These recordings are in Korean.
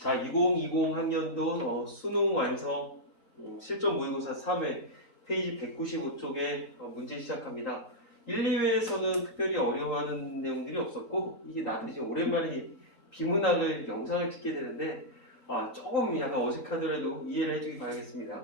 자, 2020 학년도 수능 완성 실전 모의고사 3회 페이지 195쪽에 문제 시작합니다. 1, 2회에서는 특별히 어려워하는 내용들이 없었고 이게 나한테 지금 오랜만에 비문학을 영상을 찍게 되는데 조금 약간 어색하더라도 이해를 해주기 바라겠습니다.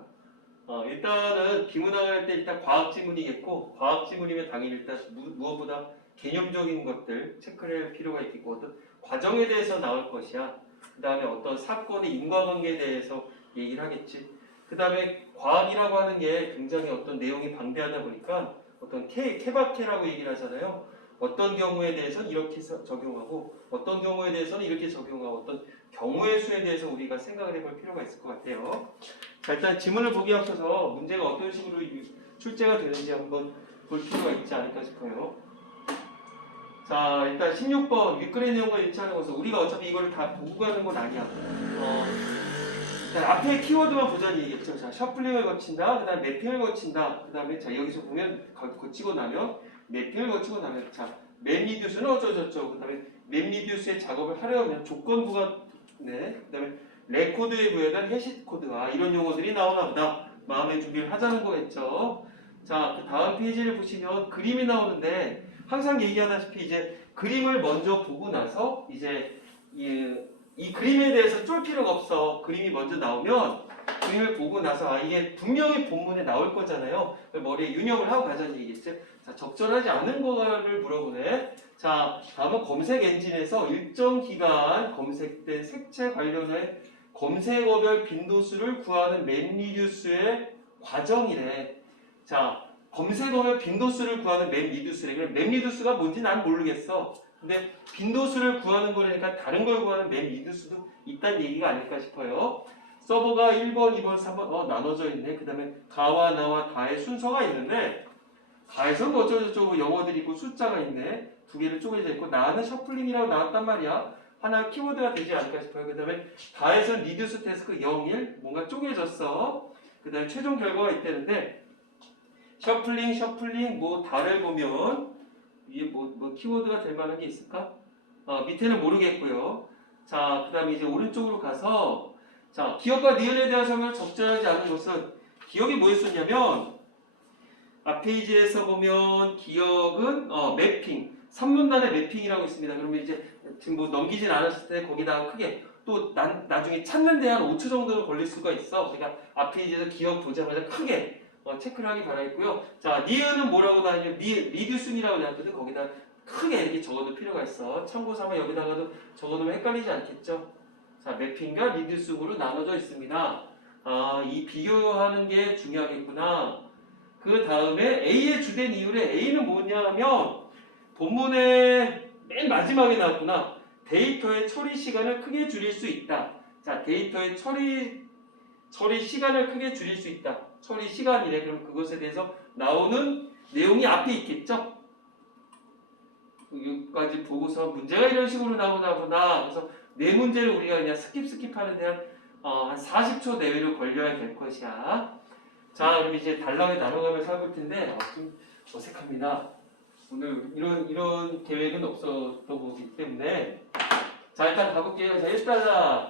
일단은 비문학을 할 때 일단 과학 지문이겠고 과학 지문이면 당연히 일단 무엇보다 개념적인 것들 체크를 할 필요가 있겠고 어떤 과정에 대해서 나올 것이야. 그 다음에 어떤 사건의 인과관계에 대해서 얘기를 하겠지. 그 다음에 과학이라고 하는 게 굉장히 어떤 내용이 방대하다 보니까 어떤 케바케라고 얘기를 하잖아요. 어떤 경우에 대해서는 이렇게 적용하고 어떤 경우에 대해서는 이렇게 적용하고 어떤 경우의 수에 대해서 우리가 생각을 해볼 필요가 있을 것 같아요. 자, 일단 지문을 보기 앞서서 문제가 어떤 식으로 출제가 되는지 한번 볼 필요가 있지 않을까 싶어요. 자, 일단 16번 윗글의 내용과 일치하는 것은 우리가 어차피 이거를 다 보고 가는 건 아니야. 일단 앞에 키워드만 보자는 얘기겠죠. 자, 셔플링을 거친다. 그 다음에 매핑을 거친다. 그 다음에 자, 여기서 보면 거치고 나면 매핑을 거치고 나면 자, 맵리듀스는 어쩌저쩌고 그 다음에 맵리듀스의 작업을 하려면 조건부가 네. 그 다음에 레코드에 부여된 해시 코드와 이런 용어들이 나오나 보다. 마음의 준비를 하자는 거겠죠. 자, 그 다음 페이지를 보시면 그림이 나오는데 항상 얘기하다시피 이제 그림을 먼저 보고 나서 이제 이 그림에 대해서 쫄 필요가 없어. 그림이 먼저 나오면 그림을 보고 나서 이게 분명히 본문에 나올 거잖아요. 머리에 유념을 하고 가자는 얘기겠죠. 자, 적절하지 않은 거를 물어보네. 자, 다음은 검색 엔진에서 일정 기간 검색된 색채 관련해 검색어별 빈도수를 구하는 맵리듀스의 과정이래. 자, 검색어별 빈도수를 구하는 맵리듀스래. 그럼 맵리듀스가 뭔지 난 모르겠어. 근데 빈도수를 구하는 거니까 다른 걸 구하는 맵리듀스도 있다는 얘기가 아닐까 싶어요. 서버가 1번, 2번, 3번 나눠져 있네. 그 다음에 가와 나와 다의 순서가 있는데 가에서는 뭐 어쩌고저쩌고 영어들이 있고 숫자가 있네. 두 개를 쪼개져 있고 나는 셔플링이라고 나왔단 말이야. 하나 키워드가 되지 않을까 싶어요. 그 다음에 다에서는 리듀스 태스크 0, 1 뭔가 쪼개졌어. 그 다음에 최종 결과가 있다는데 셔플링 뭐 다를 보면 위에 뭐 키워드가 될 만한 게 있을까? 밑에는 모르겠고요. 자, 그 다음에 이제 오른쪽으로 가서 자, 기억과 니은에 대한 설명을 적절하지 않은 것은 기억이 뭐였었냐면 앞 페이지에서 보면 기억은 매핑 3문단의 매핑이라고 있습니다. 그러면 이제 지금 뭐 넘기진 않았을 때 거기다가 크게 또 나중에 찾는 데 한 5초 정도 걸릴 수가 있어. 그러니까 앞 페이지에서 기억 보자마자 크게 체크를 하기 바라겠고요. 자, 니은은 뭐라고 나왔냐면 리듀슨이라고 나왔거든. 거기다 크게 이렇게 적어둘 필요가 있어. 참고 삼아 여기다가도 적어놓으면 헷갈리지 않겠죠? 자, 매핑과 리듀슨으로 나눠져 있습니다. 이 비교하는 게 중요하겠구나. 그 다음에 A의 주된 이유래. A는 뭐냐면 본문의 맨 마지막에 나왔구나. 데이터의 처리 시간을 크게 줄일 수 있다. 자, 데이터의 처리 시간을 크게 줄일 수 있다. 처리 시간이래. 그럼 그것에 대해서 나오는 내용이 앞에 있겠죠? 여기까지 보고서 문제가 이런 식으로 나오나 보다. 그래서 네 문제를 우리가 그냥 스킵하는 데 한 40초 내외로 걸려야 될 것이야. 자, 그럼 이제 단락에 나눠가면서 해볼 텐데 좀 어색합니다. 오늘 이런 계획은 없었던 거기 때문에 자, 일단 가볼게요. 자, 1달러,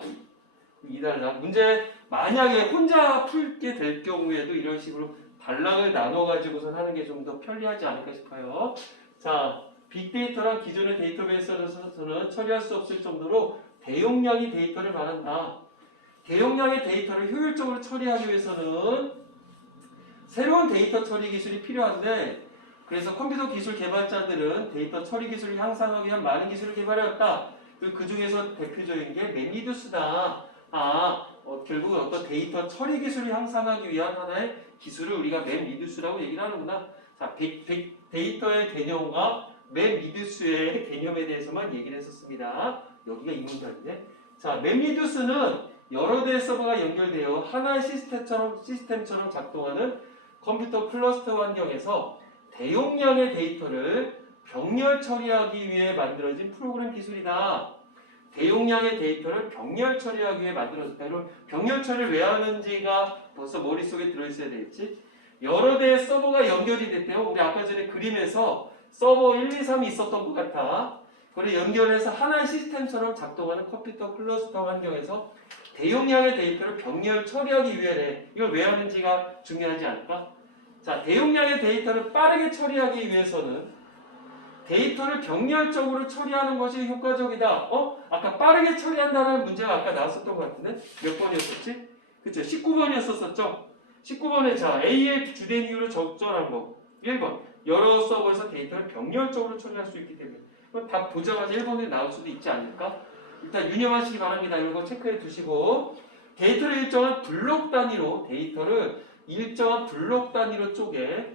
2달러. 문제 만약에 혼자 풀게 될 경우에도 이런 식으로 단락을 나눠가지고선 하는 게 좀 더 편리하지 않을까 싶어요. 자, 빅데이터란 기존의 데이터베이스에서는 처리할 수 없을 정도로 대용량의 데이터를 말한다. 대용량의 데이터를 효율적으로 처리하기 위해서는 새로운 데이터 처리 기술이 필요한데 그래서 컴퓨터 기술 개발자들은 데이터 처리 기술을 향상하기 위한 많은 기술을 개발해왔다. 그 중에서 대표적인 게 맵리듀스다. 결국 어떤 데이터 처리 기술을 향상하기 위한 하나의 기술을 우리가 맵리듀스라고 얘기를 하는구나. 자, 데이터의 개념과 맵리듀스의 개념에 대해서만 얘기를 했었습니다. 여기가 이 문장인데. 자, 맵리듀스는 여러 대의 서버가 연결되어 하나의 시스템처럼 작동하는 컴퓨터 클러스터 환경에서 대용량의 데이터를 병렬 처리하기 위해 만들어진 프로그램 기술이다. 대용량의 데이터를 병렬 처리하기 위해 만들어졌다. 그럼 병렬 처리를 왜 하는지가 벌써 머릿속에 들어있어야 되겠지? 여러 대의 서버가 연결이 됐대요. 우리 아까 전에 그림에서 서버 1, 2, 3이 있었던 것 같아. 그걸 연결해서 하나의 시스템처럼 작동하는 컴퓨터 클러스터 환경에서 대용량의 데이터를 병렬 처리하기 위해 이걸 왜 하는지가 중요하지 않을까? 자, 대용량의 데이터를 빠르게 처리하기 위해서는 데이터를 병렬적으로 처리하는 것이 효과적이다. 아까 빠르게 처리한다는 문제가 아까 나왔었던 것 같은데 몇 번이었었지? 그쵸? 19번이었었죠? 19번에 자, A의 주된 이유로 적절한 거. 1번. 여러 서버에서 데이터를 병렬적으로 처리할 수 있기 때문에. 그럼 답 보자마자 1번에 나올 수도 있지 않을까? 일단 유념하시기 바랍니다. 이거 체크해 두시고 데이터를 일정한 블록 단위로 쪼개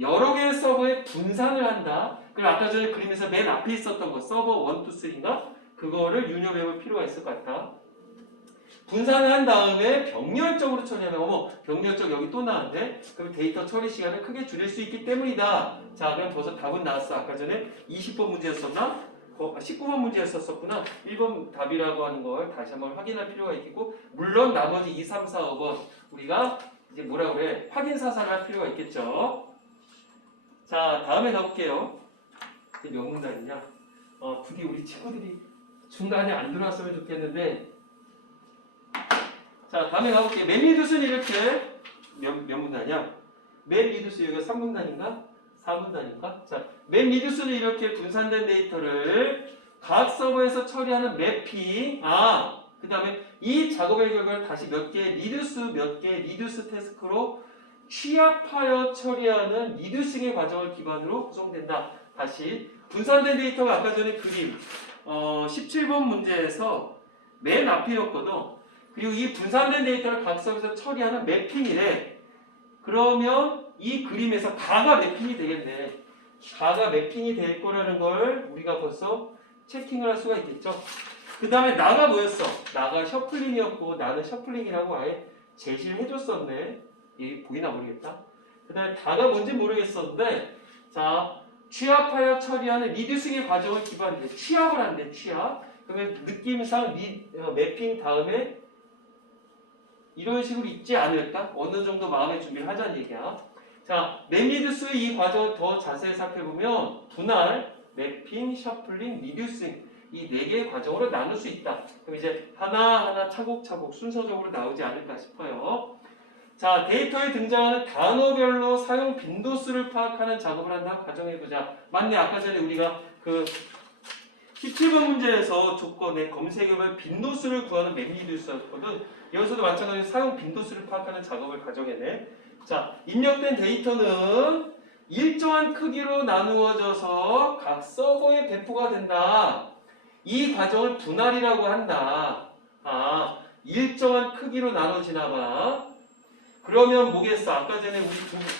여러 개의 서버에 분산을 한다. 그리고 아까 전에 그림에서 맨 앞에 있었던 거 서버 1, 2, 3인가? 그거를 유념해 볼 필요가 있을 것 같다. 분산을 한 다음에 병렬적으로 처리하면 병렬적 여기 또 나왔는데 그럼 데이터 처리 시간을 크게 줄일 수 있기 때문이다. 자, 그럼 벌써 답은 나왔어. 아까 전에 20번 문제였었나? 19번 문제였었구나. 1번 답이라고 하는 걸 다시 한번 확인할 필요가 있겠고 물론 나머지 2, 3, 4, 5번 우리가 이제 뭐라 그래? 확인 사살을 할 필요가 있겠죠. 자, 다음에 가볼게요. 이게 몇 문단이냐? 부디 우리 친구들이 중간에 안 들어왔으면 좋겠는데 자, 다음에 가볼게요. 맨 리듀스는 이렇게 몇 문단이야? 맨 리듀스 여기가 3문단인가? 4문단인가? 자, 맨 리듀스는 이렇게 분산된 데이터를 각 서버에서 처리하는 매핑. 그 다음에 이 작업의 결과를 다시 몇 개의 리듀스 태스크로 취합하여 처리하는 리듀싱의 과정을 기반으로 구성된다. 다시 분산된 데이터가 아까 전에 그림 17번 문제에서 맨 앞이었거든. 그리고 이 분산된 데이터를 각 서버에서 처리하는 매핑이래. 그러면 이 그림에서 가가 매핑이 되겠네. 가가 매핑이 될 거라는 걸 우리가 벌써 체킹을 할 수가 있겠죠. 그 다음에 나가 뭐였어? 나가 셔플링이었고 나는 셔플링이라고 아예 제시를 해줬었네. 이게 보이나 모르겠다. 그 다음에 다가 뭔지 모르겠었는데 자, 취합하여 처리하는 리듀싱의 과정을 기반으로 취합을 한대. 취합. 그러면 느낌상 매핑 다음에 이런 식으로 있지 않을까? 어느 정도 마음의 준비를 하자는 얘기야. 자, 맨리듀스의 이 과정을 더 자세히 살펴보면 분할, 매핑, 셔플링, 리듀싱 이 4개의 과정으로 나눌 수 있다. 그럼 이제 하나하나 차곡차곡 순서적으로 나오지 않을까 싶어요. 자, 데이터에 등장하는 단어별로 사용 빈도수를 파악하는 작업을 한다. 가정해보자. 맞네. 아까 전에 우리가 그 17번 문제에서 조건에 검색어별 빈도수를 구하는 맨리듀스였거든. 여기서도 마찬가지로 사용 빈도수를 파악하는 작업을 가정해내. 자, 입력된 데이터는 일정한 크기로 나누어져서 각 서버에 배포가 된다. 이 과정을 분할이라고 한다. 일정한 크기로 나눠지나 봐. 그러면 뭐겠어? 아까 전에 우리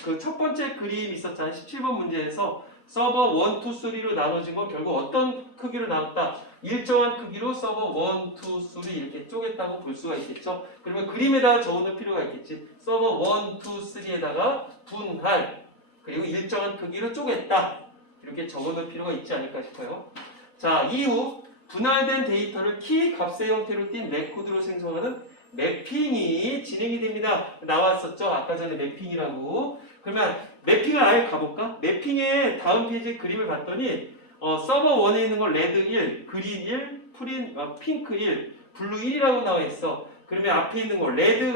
그 첫 번째 그림 있었잖아. 17번 문제에서 서버 1, 2, 3로 나눠진 건 결국 어떤 크기로 나눴다? 일정한 크기로 서버 1, 2, 3 이렇게 쪼갰다고 볼 수가 있겠죠. 그러면 그림에다가 적어놓을 필요가 있겠지. 서버 1, 2, 3에다가 분할 그리고 일정한 크기로 쪼갰다. 이렇게 적어놓을 필요가 있지 않을까 싶어요. 자, 이후 분할된 데이터를 키 값의 형태로 띈 레코드로 생성하는 매핑이 진행이 됩니다. 나왔었죠? 아까 전에 매핑이라고. 그러면 매핑을 아예 가볼까? 매핑의 다음 페이지 그림을 봤더니 서버 1에 있는 건 레드 1, 그린 1, 핑크 1, 블루 1이라고 나와 있어. 그러면 앞에 있는 거 레드,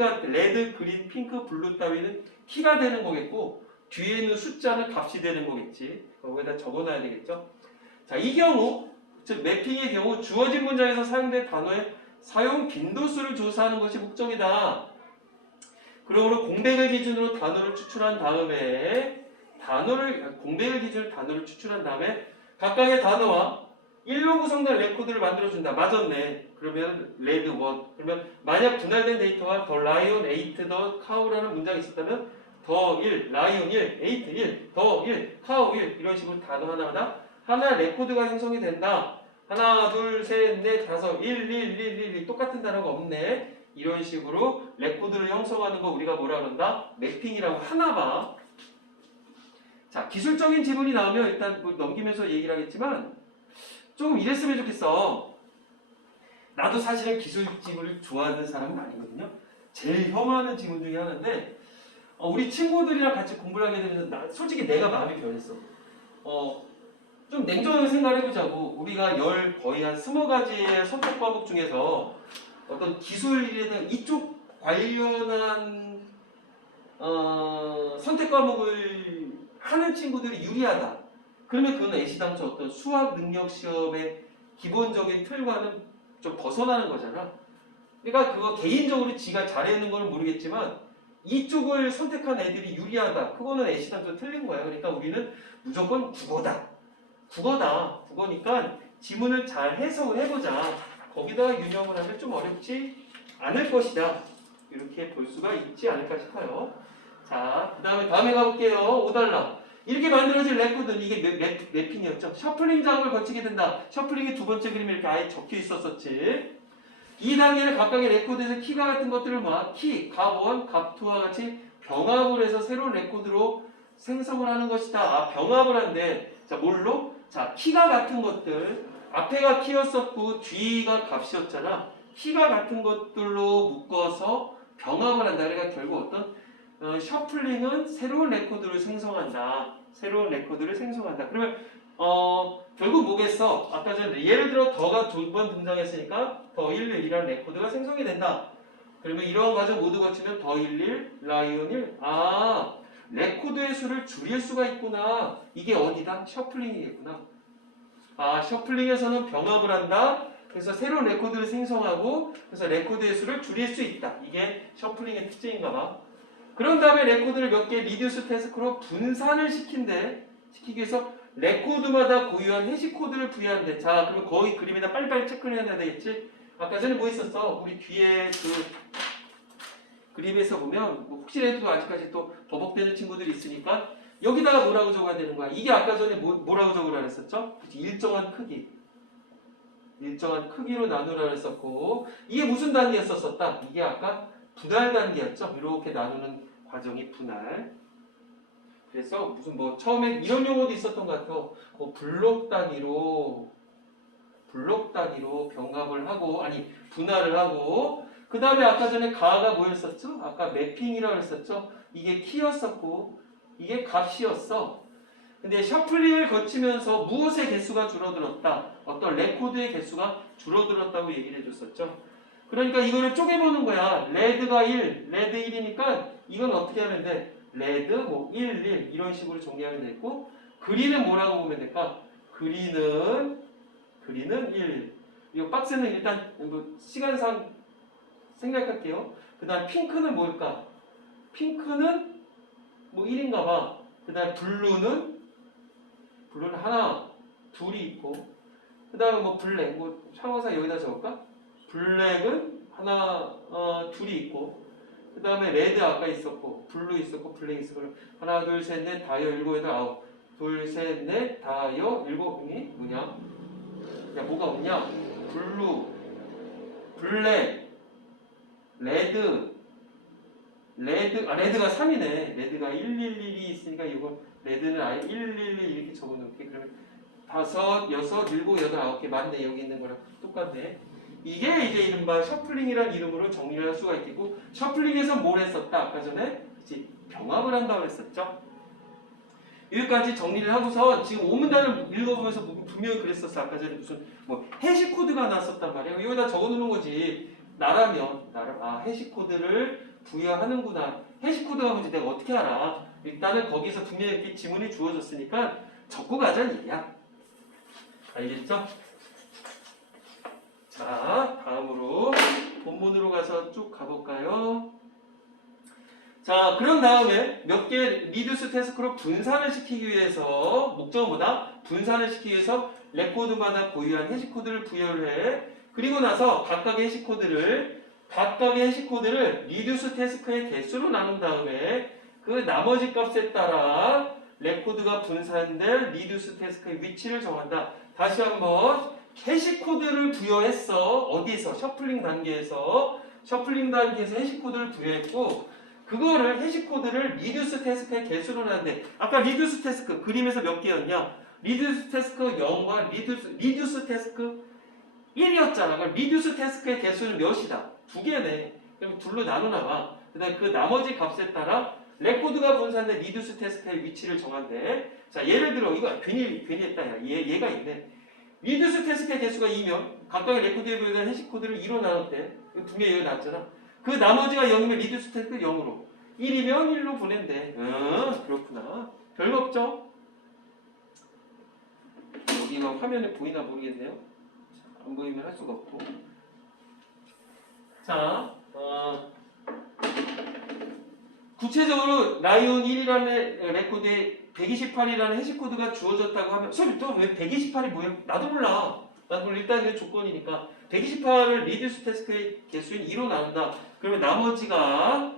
그린, 핑크, 블루 따위는 키가 되는 거겠고 뒤에 있는 숫자는 값이 되는 거겠지. 거기다 적어놔야 되겠죠. 자, 이 경우 즉 매핑의 경우 주어진 문장에서 사용된 단어의 사용 빈도수를 조사하는 것이 목적이다. 그러므로 공백을 기준으로 단어를 추출한 다음에 각각의 단어와 1로 구성된 레코드를 만들어준다. 맞았네. 그러면 레드 1. 그러면 만약 분할된 데이터가 더 라이온 8 더 카우라는 문장이 있었다면 더 1, 라이온 1, 8 1, 더 1, 카우 1 이런 식으로 단어 하나 레코드가 형성이 된다. 하나, 둘, 셋, 넷, 다섯, 1, 1 똑같은 단어가 없네. 이런 식으로 레코드를 형성하는 거 우리가 뭐라 그런다? 매핑이라고 하나 봐. 자, 기술적인 지문이 나오면 일단 뭐 넘기면서 얘기를 하겠지만 조금 이랬으면 좋겠어. 나도 사실은 기술 지문을 좋아하는 사람은 아니거든요. 제일 혐오하는 지문 중에 하나인데 우리 친구들이랑 같이 공부를 하게 되면서 솔직히 내가 마음이 변했어. 좀 냉정하게 생각해보자고. 우리가 거의 한 20가지의 선택 과목 중에서 어떤 기술에 대한 이쪽 관련한 선택 과목을 하는 친구들이 유리하다. 그러면 그건 애시당초 어떤 수학 능력 시험의 기본적인 틀과는 좀 벗어나는 거잖아. 그러니까 그거 개인적으로 지가 잘하는 건 모르겠지만 이쪽을 선택한 애들이 유리하다. 그거는 애시당초 틀린 거야. 그러니까 우리는 무조건 국어다. 국어니까 지문을 잘 해석을 해보자. 거기다가 유념을 하면 좀 어렵지 않을 것이다. 이렇게 볼 수가 있지 않을까 싶어요. 자, 다음에 가볼게요. 5달러. 이렇게 만들어진 레코드는 이게 맵핑이었죠. 셔플링 작업을 거치게 된다. 셔플링의 두 번째 그림이 이렇게 아예 적혀 있었었지. 이 단계는 각각의 레코드에서 키가 같은 것들을 모아 키, 값1, 값2와 같이 병합을 해서 새로운 레코드로 생성을 하는 것이다. 아, 병합을 한대. 자, 뭘로? 자, 키가 같은 것들. 앞에가 키였었고 뒤가 값이었잖아. 키가 같은 것들로 묶어서 병합을 한다. 그러니까 결국 어떤 셔플링은 새로운 레코드를 생성한다. 그러면 결국 뭐겠어? 아까 전에 예를 들어 더가 두 번 등장했으니까 더 11이라는 레코드가 생성이 된다. 그러면 이런 과정 모두 거치면 더 11, 라이온 1. 아, 레코드의 수를 줄일 수가 있구나. 이게 어디다? 셔플링이겠구나. 아, 셔플링에서는 병합을 한다. 그래서 새로운 레코드를 생성하고 그래서 레코드의 수를 줄일 수 있다. 이게 셔플링의 특징인가 봐. 그런 다음에 레코드를 몇 개 리듀스 태스크로 분산을 시키기 위해서 레코드마다 고유한 해시 코드를 부여한대. 자, 그러면 거의 그림에다 빨리빨리 체크를 해야 되겠지? 아까 전에 뭐 있었어? 우리 뒤에 그 그림에서 보면 뭐 혹시라도 아직까지 또 버벅대는 친구들이 있으니까 여기다가 뭐라고 적어야 되는 거야? 이게 아까 전에 뭐라고 적으라 그랬었죠? 그치? 일정한 크기로 나누라 그랬었고 이게 무슨 단계였었다? 이게 아까 분할 단계였죠? 이렇게 나누는 과정이 분할. 그래서 무슨 뭐 처음에 이런 용어도 있었던 것 같아요. 블록 단위로 병합을 하고 분할을 하고 그 다음에 아까 전에 가가 뭐였었죠? 아까 매핑이라고 했었죠? 이게 키였었고 이게 값이었어. 근데 셔플링을 거치면서 무엇의 개수가 줄어들었다. 어떤 레코드의 개수가 줄어들었다고 얘기를 해줬었죠. 그러니까 이거를 쪼개보는 거야. 레드가 1, 레드 1이니까 이건 어떻게 하면 돼? 레드 1, 1 이런 식으로 정리하면 되고 그린은 뭐라고 보면 될까? 그린은 1. 이 박스는 일단 시간상 생략할게요. 그 다음 핑크는 뭘까? 핑크는 1인가 봐. 그 다음 블루는 하나, 둘이 있고 그 다음에 블랙, 상호상 여기다 적을까? 블랙은 하나, 둘이 있고 그 다음에 레드 아까 있었고 블루 있었고 블랙 있었고 하나, 둘, 셋, 넷, 다여, 일곱, 여덟, 아홉 둘, 셋, 넷, 다여, 일곱이 뭐냐? 야, 뭐가 없냐? 블루, 블랙, 레드가 3이네. 레드가 111이 있으니까 이거 레드는 아예 111 이렇게 적어놓을게. 그러면 5, 6, 7, 8, 9개 맞네. 여기 있는 거랑 똑같네. 이게 이제 이른바 셔플링이라는 이름으로 정리를 할 수가 있겠고 셔플링에서 뭘 했었다? 아까 전에 그치? 병합을 한다고 했었죠. 여기까지 정리를 하고서 지금 오문단을 읽어보면서 분명히 그랬었어. 아까 전에 무슨 해시 코드가 나왔었단 말이에요. 여기다 적어놓는 거지. 나라면 해시 코드를 부여하는구나. 해시 코드가 뭔지 내가 어떻게 알아? 일단은 거기서 분명히 이렇게 지문이 주어졌으니까 적고 가자는 얘기야. 알겠죠? 자, 다음으로 본문으로 가서 쭉 가볼까요? 자, 그런 다음에 몇 개 리듀스 태스크로 분산을 시키기 위해서 목적은 뭐다? 분산을 시키기 위해서 레코드마다 고유한 해시코드를 부여를 해. 그리고 나서 각각의 해시코드를 리듀스 태스크의 개수로 나눈 다음에 그 나머지 값에 따라 레코드가 분산될 리듀스 태스크의 위치를 정한다. 다시 한번 해시코드를 부여했어. 어디서? 셔플링 단계에서 해시코드를 부여했고 그거를 해시코드를 리듀스 태스크의 개수로 나는데 아까 리듀스 태스크 그림에서 몇 개였냐? 리듀스 태스크 0과 리듀스 태스크 1이었잖아. 그럼 리듀스 태스크의 개수는 몇이다? 2개네. 그럼 둘로 나누나 봐. 그 다음에 그 나머지 값에 따라 레코드가 분산된 리듀스 태스크의 위치를 정한대. 자, 예를 들어 이거 괜히 했다. 야. 얘가 있네. 리듀스 태스크의 개수가 2면 각각의 레코드에 보이는 해시 코드를 2로 나눴대. 두 개 여기 나왔잖아. 그 나머지가 0이면 리듀스 태스크 0으로. 1이면 1로 보낸대. 그렇구나. 별거 없죠? 여기가 화면에 보이나 모르겠네요. 안 보이면 할 수가 없고. 자, 구체적으로 라이온 1이라는 레코드에 128이라는 해시코드가 주어졌다고 하면 선생님 또 왜 128이 뭐예요? 나도 몰라. 일단 이게 조건이니까 128을 리듀스 태스크의 개수인 2로 나눈다. 그러면 나머지가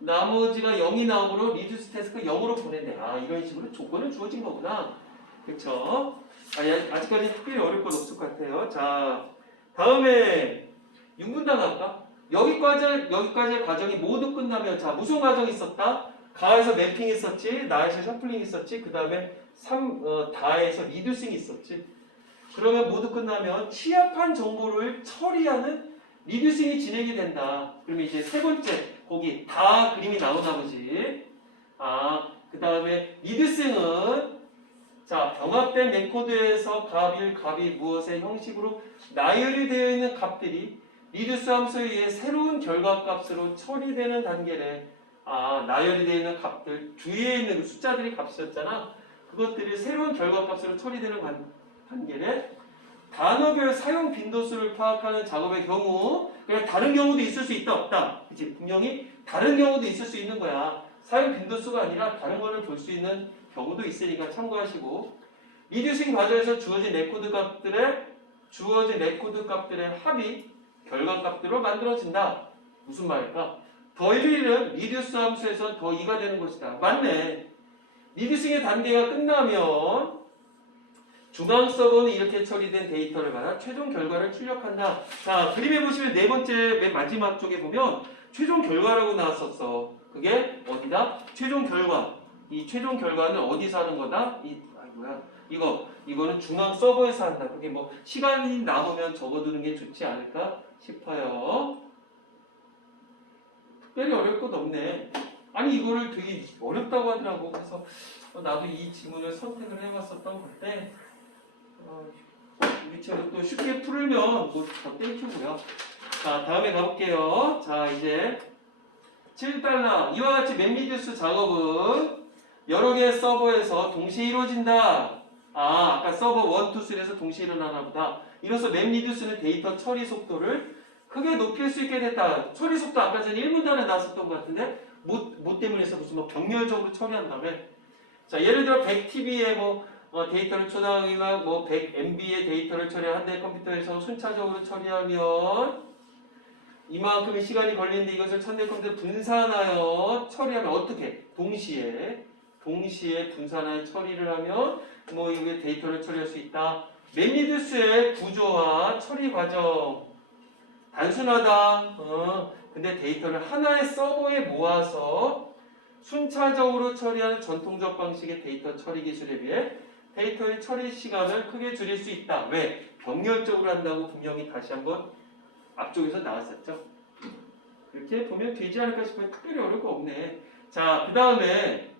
0이 나오므로 리듀스 태스크 0으로 보낸대. 이런 식으로 조건은 주어진 거구나. 그쵸? 아직까지 특별히 어려울 건 없을 것 같아요. 자, 다음에 6분단 할까? 여기까지의 과정이 모두 끝나면, 자, 무슨 과정이 있었다? 가에서 매핑이 있었지, 나에서 셔플링이 있었지, 그 다음에 다에서 리듀싱이 있었지. 그러면 모두 끝나면 취합한 정보를 처리하는 리듀싱이 진행이 된다. 그러면 이제 세 번째, 거기 다 그림이 나오나 보지. 그 다음에 리듀싱은, 자, 병합된 레코드에서 갑이 무엇의 형식으로 나열이 되어 있는 값들이 리듀스 함수에 의해 새로운 결과값으로 처리되는 단계래. 나열이 되어 있는 값들, 주위에 있는 숫자들이 값이었잖아. 그것들이 새로운 결과값으로 처리되는 단계래. 단어별 사용 빈도수를 파악하는 작업의 경우, 그냥 다른 경우도 있을 수 있다, 없다. 그치? 분명히 다른 경우도 있을 수 있는 거야. 사용 빈도수가 아니라 다른 거를 볼 수 있는 경우도 있으니까 참고하시고, 리듀싱 과정에서 주어진 레코드 값들의 합이 결과값들로 만들어진다. 무슨 말일까? 더 1은 리듀스 함수에서 더 2가 되는 것이다. 맞네. 리듀싱의 단계가 끝나면 중앙 서버는 이렇게 처리된 데이터를 받아 최종 결과를 출력한다. 자, 그림에 보시면 네 번째 맨 마지막 쪽에 보면 최종 결과라고 나왔었어. 그게 어디다? 최종 결과. 이 최종 결과는 어디서 하는 거다? 이거는 중앙 서버에서 한다. 그게 뭐 시간이 남으면 적어두는 게 좋지 않을까 싶어요. 특별히 어려울 것 없네. 아니 이거를 되게 어렵다고 하더라고. 그래서 나도 이 지문을 선택을 해봤었던 건데 우리처럼 또 쉽게 풀면 뭐 더 땡큐고요. 자, 다음에 가볼게요. 자, 이제 7달러. 이와 같이 맵리듀스 작업은 여러 개의 서버에서 동시에 이루어진다. 아까 서버 1, 2, 3에서 동시에 일어나나 보다. 이로써 맵리듀스는 데이터 처리 속도를 크게 높일 수 있게 됐다. 처리 속도 아까 전에 1문단에 나왔었던 것 같은데 뭐 때문에 해서 무슨 병렬적으로 처리한다며. 자, 예를 들어 100TB의 데이터를 초당이나 100MB의 데이터를 처리한데 컴퓨터에서 순차적으로 처리하면 이만큼의 시간이 걸리는데 이것을 천대 컴퓨터에 분산하여 처리하면 어떻게? 동시에 분산하여 처리를 하면 이게 데이터를 처리할 수 있다. 맵리듀스의 구조와 처리 과정 단순하다. 근데 데이터를 하나의 서버에 모아서 순차적으로 처리하는 전통적 방식의 데이터 처리 기술에 비해 데이터의 처리 시간을 크게 줄일 수 있다. 왜? 병렬적으로 한다고 분명히 다시 한번 앞쪽에서 나왔었죠. 이렇게 보면 되지 않을까 싶어요. 특별히 어려울 거 없네. 자, 그 다음에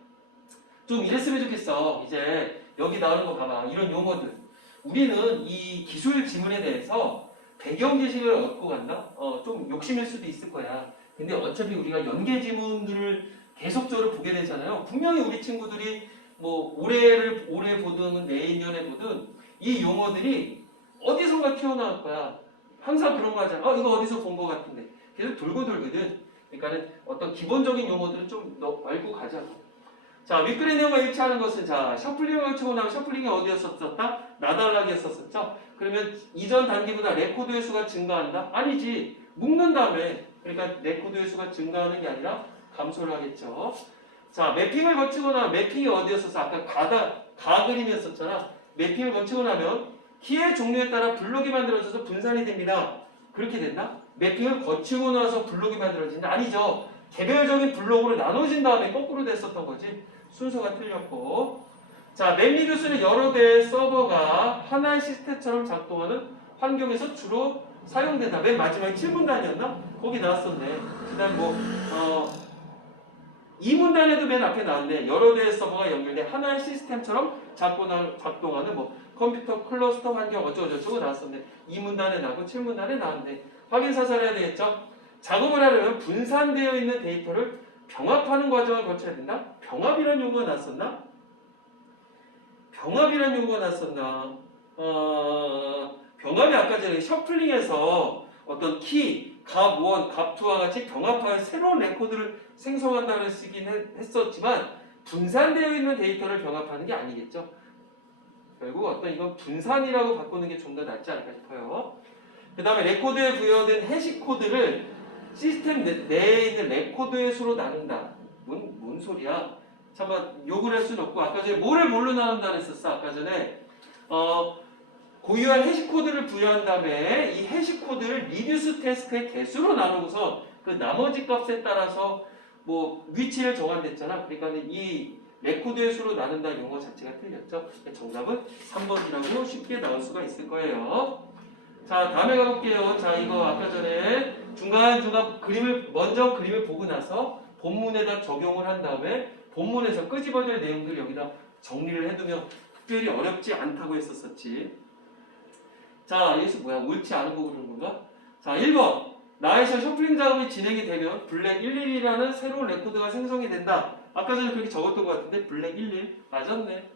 좀 이랬으면 좋겠어. 이제 여기 나오는 거 봐봐. 이런 용어들. 우리는 이 기술 지문에 대해서 배경 지식을 얻고 간다? 좀 욕심일 수도 있을 거야. 근데 어차피 우리가 연계 지문들을 계속적으로 보게 되잖아요. 분명히 우리 친구들이 올해 보든 내년에 보든 이 용어들이 어디선가 튀어나올 거야. 항상 그런 거 하잖아. 이거 어디서 본 거 같은데. 계속 돌고 돌거든. 그러니까는 어떤 기본적인 용어들은 좀 알고 가자고. 자, 윗글의 내용과 일치하는 것은 셔플링을 치고 나면 셔플링이 어디였었다? 나달라기였었죠. 그러면 이전 단계보다 레코드의 수가 증가한다? 아니지. 묶는 다음에. 그러니까 레코드의 수가 증가하는 게 아니라 감소를 하겠죠. 자, 매핑을 거치고 나면 매핑이 어디였었어? 아까 가 그림이었었잖아. 매핑을 거치고 나면 키의 종류에 따라 블록이 만들어져서 분산이 됩니다. 그렇게 된다? 매핑을 거치고 나서 블록이 만들어진다? 아니죠. 개별적인 블록으로 나눠진 다음에 거꾸로 됐었던 거지. 순서가 틀렸고. 자, 맵리듀스는 여러 대의 서버가 하나의 시스템처럼 작동하는 환경에서 주로 사용된다. 맨 마지막에 7분단이었나? 거기 나왔었네. 그 다음 이 문단에도 맨 앞에 나왔네. 여러 대의 서버가 연결된 하나의 시스템처럼 작동하는 뭐 컴퓨터 클러스터 환경 어쩌고저쩌고 나왔었는데 이 문단에 나오고 7문단에 나왔는데 확인 사살해야 되겠죠. 작업을 하려면 분산되어 있는 데이터를 병합하는 과정을 거쳐야 된다. 병합이라는 용어가 났었나? 병합이라는 용어가 났었나? 병합이 아까 전에 셔플링에서 어떤 키, 값 1, 값 2와 같이 병합하여 새로운 레코드를 생성한다는 쓰긴 했었지만 분산되어 있는 데이터를 병합하는 게 아니겠죠. 결국 어떤 이건 분산이라고 바꾸는 게 좀 더 낫지 않을까 싶어요. 그 다음에 레코드에 부여된 해시 코드를 시스템 내에 있는 레코드의 수로 나눈다. 뭔 소리야? 잠깐 욕을 할 수는 없고 아까 전에 뭐를 뭘로 나눈다 그랬었어. 아까 전에 고유한 해시코드를 부여한 다음에 이 해시코드를 리듀스 태스크의 개수로 나누고서 그 나머지 값에 따라서 뭐 위치를 정한댔잖아. 그러니까 이 레코드의 수로 나눈다 용어 자체가 틀렸죠. 정답은 3번이라고 쉽게 나올 수가 있을 거예요. 자, 다음에 가볼게요. 자, 이거 아까 전에 중간중간 먼저 그림을 보고 나서 본문에다 적용을 한 다음에 본문에서 끄집어낼 내용들 여기다 정리를 해두면 특별히 어렵지 않다고 했었지. 자, 여기서 뭐야? 옳지 않은 거 그러는 건가? 자, 1번. 나에서 셔플링 작업이 진행이 되면 블랙 11이라는 새로운 레코드가 생성이 된다. 아까 전에 그렇게 적었던 것 같은데 블랙 11 맞았네.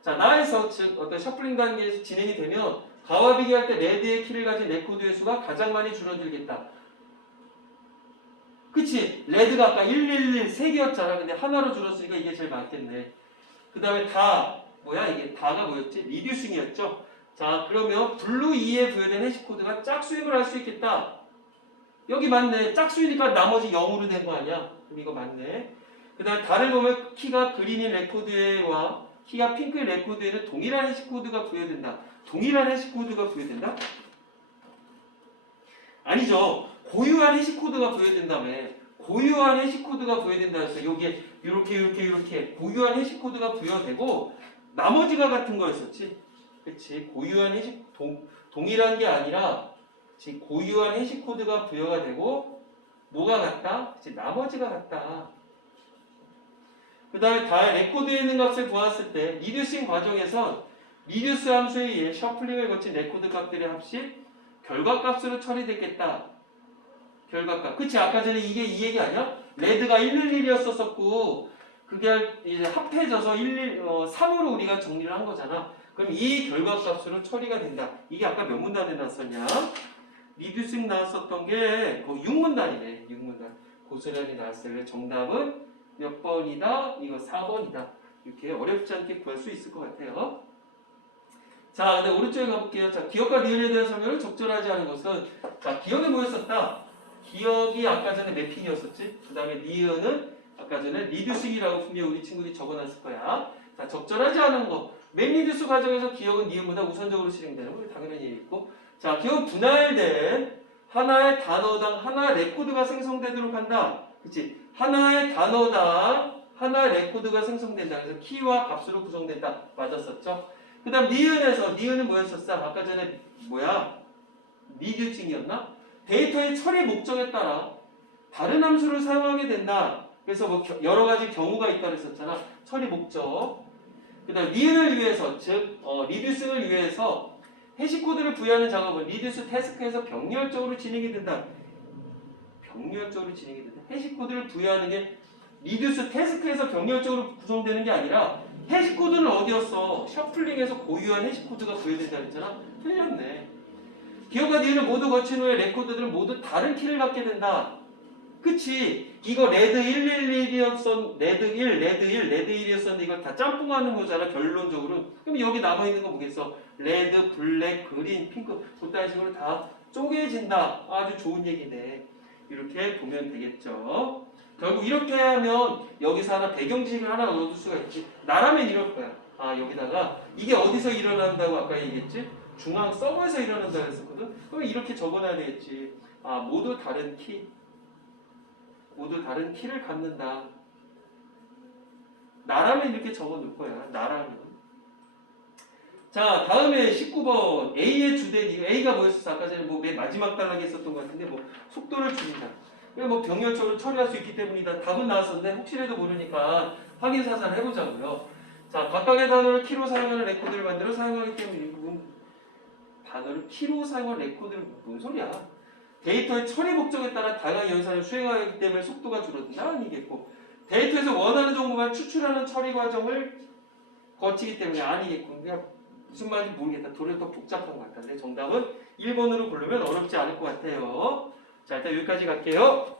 자, 나에서 즉 어떤 셔플링 단계에서 진행이 되면 가와 비교할 때 레드의 키를 가진 레코드의 수가 가장 많이 줄어들겠다. 그치? 레드가 아까 111 3개였잖아. 근데 하나로 줄었으니까 이게 제일 많겠네. 그 다음에 뭐야 이게 다가 뭐였지? 리듀싱이었죠. 자, 그러면 블루 2에 부여된 해시코드가 짝수임을 할 수 있겠다. 여기 맞네. 짝수이니까 나머지 0으로 된 거 아니야? 그럼 이거 맞네. 그 다음에 달을 보면 키가 그린인 레코드와 키가 핑크인 레코드에는 동일한 해시코드가 부여된다. 동일한 해시코드가 부여된다? 아니죠. 고유한 해시코드가 부여된다며. 고유한 해시코드가 부여된다 해서 여기에 이렇게 고유한 해시코드가 부여되고 나머지가 같은 거였었지. 그치? 고유한 동일한 게 아니라 고유한 해시코드가 부여가 되고 뭐가 같다? 그치? 나머지가 같다. 그 다음에 다 레코드에 있는 값을 보았을 때 리듀싱 과정에선 리듀스 함수에 의해 셔플링을 거친 레코드 값들의 합이 결과값으로 처리됐겠다. 결과값. 그치? 아까 전에 이게 이 얘기 아니야? 레드가 111이었었고 그게 이제 합해져서 3으로 우리가 정리를 한 거잖아. 그럼 이 결과값으로 처리가 된다. 이게 아까 몇 문단에 나왔었냐? 리듀싱 나왔었던 게 거의 6문단이네. 6문단. 고스란히 나왔어요. 정답은 몇 번이다? 이거 4번이다. 이렇게 어렵지 않게 구할 수 있을 것 같아요. 자, 근데 오른쪽에 가볼게요. 자, 기억과 니은에 대한 설명을 적절하지 않은 것은 자, 기억이 뭐였었다? 기억이 아까 전에 매핑이었었지. 그 다음에 니은은 아까 전에 리듀싱이라고 분명히 우리 친구들이 적어놨을 거야. 자, 적절하지 않은 거. 맨 리듀스 과정에서 기억은 니은보다 우선적으로 실행되는 거 당연히 있고. 자, 기억은 분할된 하나의 단어당 하나의 레코드가 생성되도록 한다. 그치? 하나의 단어당 하나의 레코드가 생성된다. 그래서 키와 값으로 구성된다. 맞았었죠? 그 다음 니은은 뭐였었어? 아까 전에 리듀싱이었나? 데이터의 처리 목적에 따라 다른 함수를 사용하게 된다. 그래서 뭐 여러 가지 경우가 있다고 했었잖아. 처리 목적. 그 다음 니은을 위해서 즉 리듀싱을 위해서 해시코드를 부여하는 작업은 리듀스 태스크에서 병렬적으로 진행이 된다. 병렬적으로 진행이 된다. 해시코드를 부여하는 게 리듀스 태스크에서 병렬적으로 구성되는 게 아니라 해시코드는 어디였어? 셔플링에서 고유한 해시코드가 부여된다 그랬잖아. 틀렸네. 기억과 니은을 모두 거친 후에 레코드들은 모두 다른 키를 갖게 된다. 그치? 이거 레드 111이었었, 레드 1이었었는데 이걸 다 짬뽕하는 거잖아, 결론적으로. 그럼 여기 남아있는 거 뭐겠어? 레드, 블랙, 그린, 핑크, 그딴 식으로 다 쪼개진다. 아주 좋은 얘기네. 이렇게 보면 되겠죠. 결국 이렇게 하면 여기서 하나 배경지식을 하나 넣어둘 수가 있지. 나라면 이럴 거야. 아, 여기다가 이게 어디서 일어난다고 아까 얘기했지? 중앙 서버에서 일어난다고 했었거든? 그럼 이렇게 적어놔야 되겠지. 아, 모두 다른 키를 갖는다. 나라면 이렇게 적어 놓을 거야. 나라면. 자, 다음에 19번. A의 주된 이유. A가 뭐였었어? 아까 전에 맨 마지막 단락에 있었던 것 같은데, 속도를 줄인다. 그냥 뭐 병렬적으로 처리할 수 있기 때문이다. 답은 나왔었는데 혹시라도 모르니까 확인 사살 해보자고요. 자, 각각의 단어를 키로 사용하는 레코드를 만들어 사용하기 때문에 단어를 키로 사용하는 레코드를 뭔 소리야? 데이터의 처리 목적에 따라 다양한 연산을 수행하기 때문에 속도가 줄어든다 아니겠고, 데이터에서 원하는 정보만 추출하는 처리 과정을 거치기 때문에 아니겠고, 그냥 무슨 말인지 모르겠다. 도리어 더 복잡한 것 같다. 근데 정답은 1번으로 고르면 어렵지 않을 것 같아요. 자, 일단 여기까지 갈게요.